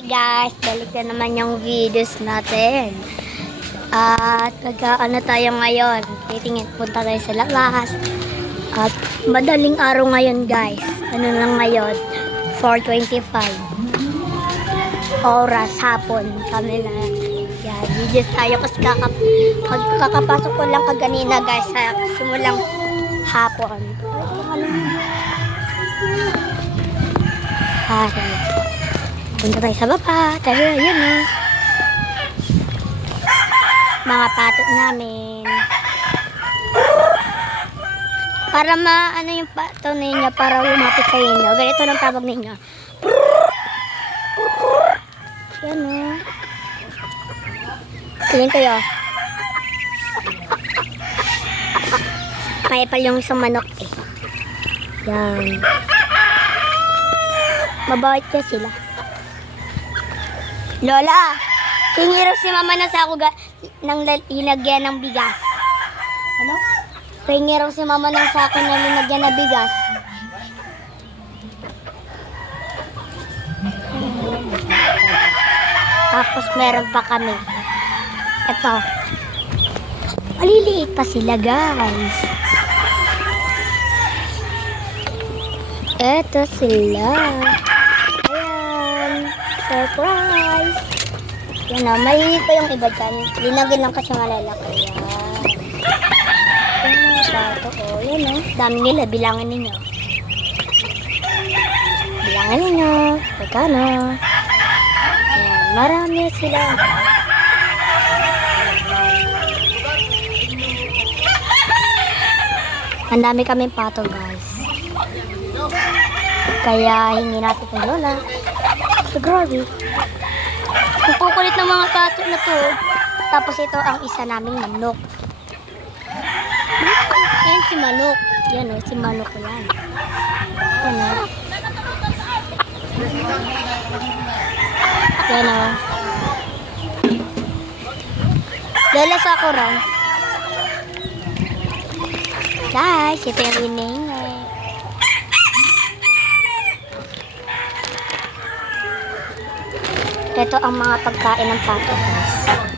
Hey guys, balik na naman yung videos natin. At ano tayo ngayon? Titingin, punta tayo sa labas. At madaling araw ngayon guys. Ano lang ngayon? 4:25. Oras, hapon. Kami na. Yan, videos tayo kasi kakapasok ko lang kaganina guys. Sa simulang hapon. Punta tayo sa baba. Tayo, yun o. Mga pato namin. Para ano yung pato ninyo, para lumapit sa inyo. Ganito lang tawag ninyo. Yan o. Tingin kayo. Paipal yung isang manok eh. Yan. Mabawit ka sila. Lola, tingin si mama na sa ako nang linagyan ng bigas. Ano? Tingin si mama ng sako na linagyan ng bigas. Tapos meron pa kami. Ito. Maliliit pa sila guys. Ito sila. Surprise! Yan o, maliliit pa yung iba dyan. Linagin lang kasi malalaki. Yan. Yung bato o. Yan o. Dami nila. Bilangin ninyo. Bilangin ninyo. Pagkano. Yan. Marami sila. Ang dami kaming pato guys. Kaya hingi natin kay Lola. So, grabe. Ang kukulit ng mga pato na to. Tapos ito ang isa naming manok. Yan si manok. Yan o, si manok ko yan. Yan o. Yan o. Lola sa ako raw. Guys, ito yung winning. Ito ang mga pagkain ng pato guys.